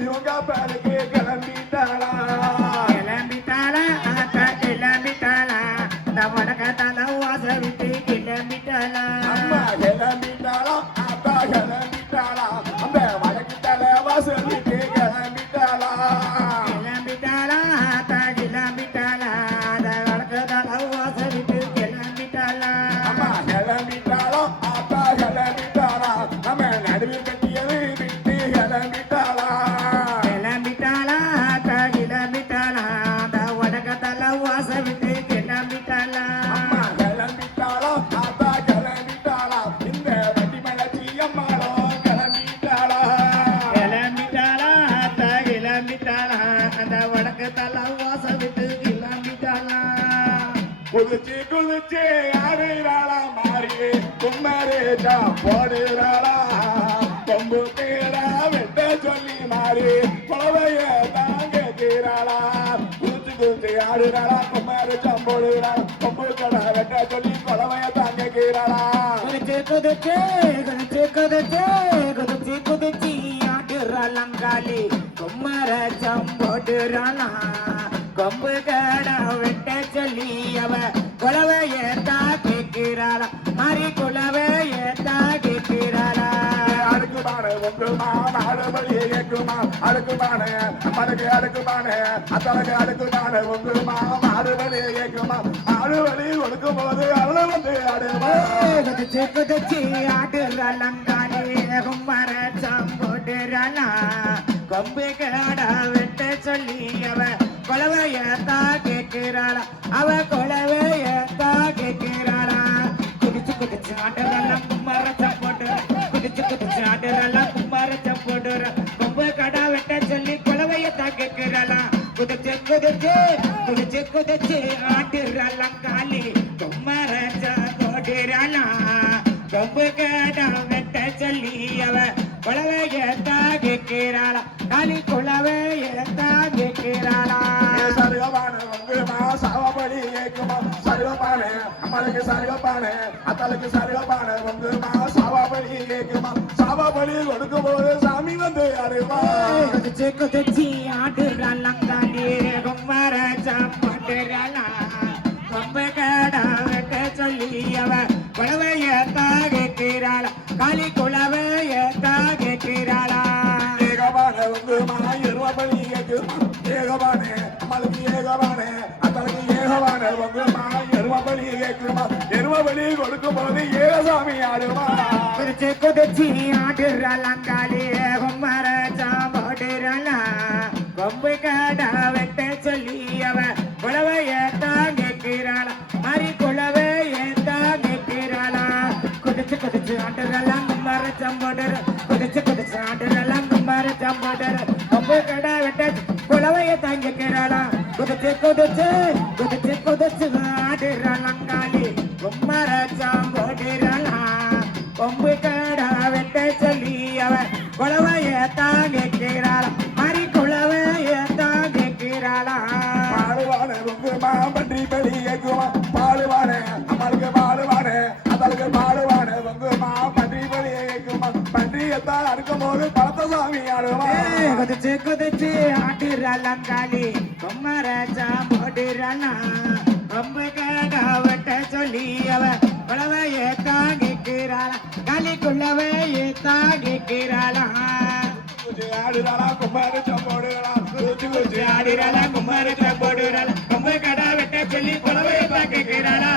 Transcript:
you ain't got bad குதிச்சு குதிச்சு ஆடுறாளா மாறி கும்மரேஜா போடுறாளா. கொம்பு தேரா வெட்ட சொல்லி மாறி குழவைய தாங்க தீராளா. குதிச்சு குதிச்சு ஆடுறாளா கும்மரேஜா போடுறாளா. கொம்பு கடா வெட்ட சொல்லி குழவைய தாங்க கீராளா குதிச்சு குதிச்சு குதிச்சு குதிச்சு குதிச்சு குதிச்சு ஆடுறாளங்காலி கும்மர போடுறாளா. கொம்பு கடா வெட்ட சொல்லி அவ குலவைய தா கேட்கிறாளா? மாறி குலவைய தா கேட்கிறாளா? அடுக்குமானே உங்குமா நாடுபடியே கேக்குமா அடுக்குமானே மனக்கு அடுக்குமானே அத்தனக்கு அடுக்குமானே உங்குமா நாடுபடியே கேக்குமா நாடுபடி கொடுக்கும் போது அருள் வந்து அடுமா குதிச்சு குதிச்சு ஆடுறாளங்காலி கும்மர சம்போடுறாளா கொம்பு கடா வெட்ட சொல்லி அவ கேட்கிறாளா அவ கொலவே ஏத்தா கேட்கிறாளா குதிச்சு குடிச்சு ஆடுறாளாம் கும்மர சம்போடு குதிச்சு குடிச்சு ஆடுறாளாம் கும்மர சம்போடு கொம்பு கடா வெட்ட சொல்லி குலவைய தா கேட்கிறாளா? குதிச்சு குதிச்சு குடிச்சு குதிச்சு ஆடுறாளாம் காலி கும்மர சம்போடுறாளா கொம்பு கடா வெட்ட சொல்லி அவ குலவைய தா கேட்கிறாளா? காலி கொலவை சருகபானே அத்தலுக்கு சருகபானே உங்குமா சாவபடி கேக்குமா. சாவபடி கொடுக்கும் போது சாமி வந்து அடுமா குதிச்சு குதிச்சு ஆடுறாளங்காடி கும்மர சாப்பாடுறாளா கொம்பு கடா வெட்ட சொல்லி அவ குலவைய தாகிக்கிறாளா காளி குலவைய தாகிக்கிறாளா ஏகபான கேக்குமா ஏகபானே அத்தலுக்கு ஏகபானே உங்குமா இருவபடி கேக்குமா இருவபடி கொடுக்கும் போது ஏகசாமி ஆடுமா? குதிச்சு குதிச்சு ஆடுறாளங்காடி கும்மர சாப்பாடுறாளா கொம்பு கடா வெட்ட சொல்லி அவ குலவைய தாங்கிக்கிறாளா. மாறி குலவைய தாங்கிக்கிறாளா. குதிச்சு குதிச்சு ஆடுறாளாம் கும்மர சம்போடர் குதிச்சு குதிச்சு ஆடுறாளாம் கும்மர சம்போடர் கொம்பு கடா வெட்ட குலவைய குதிச்சு குதிச்சு குதிச்சு குதிச்சு அவ குலவைய தாங்கிக்கிறாளா மாறி குலவைய தாங்கிக்கிறாளா பாடுவானே உங்குமா பன்றி பலி கேக்குமா பாடுவானே அம்மனுக்கு பாடுவானே அதற்கு பாடுவானே உங்குமா பன்றி பலி கேக்குமா பன்றியத்தான் அறுக்கும் போது பழத்த சாமி ஏய், குதிச்சு குதிச்சு ஆடுறாளங்காளி கும்மர சாம்போடுறாளா கொம்பு கடா வெட்ட சொல்லி அவ புடவையை தாகிக்கிறாளாம் ஆடுறாளா குமார சம்போடுகளா ஆடுறாளா குமார சம்போடுகளா ரொம்ப கடை வெட்ட சொல்லி புடவையை தாக்குகிறாளா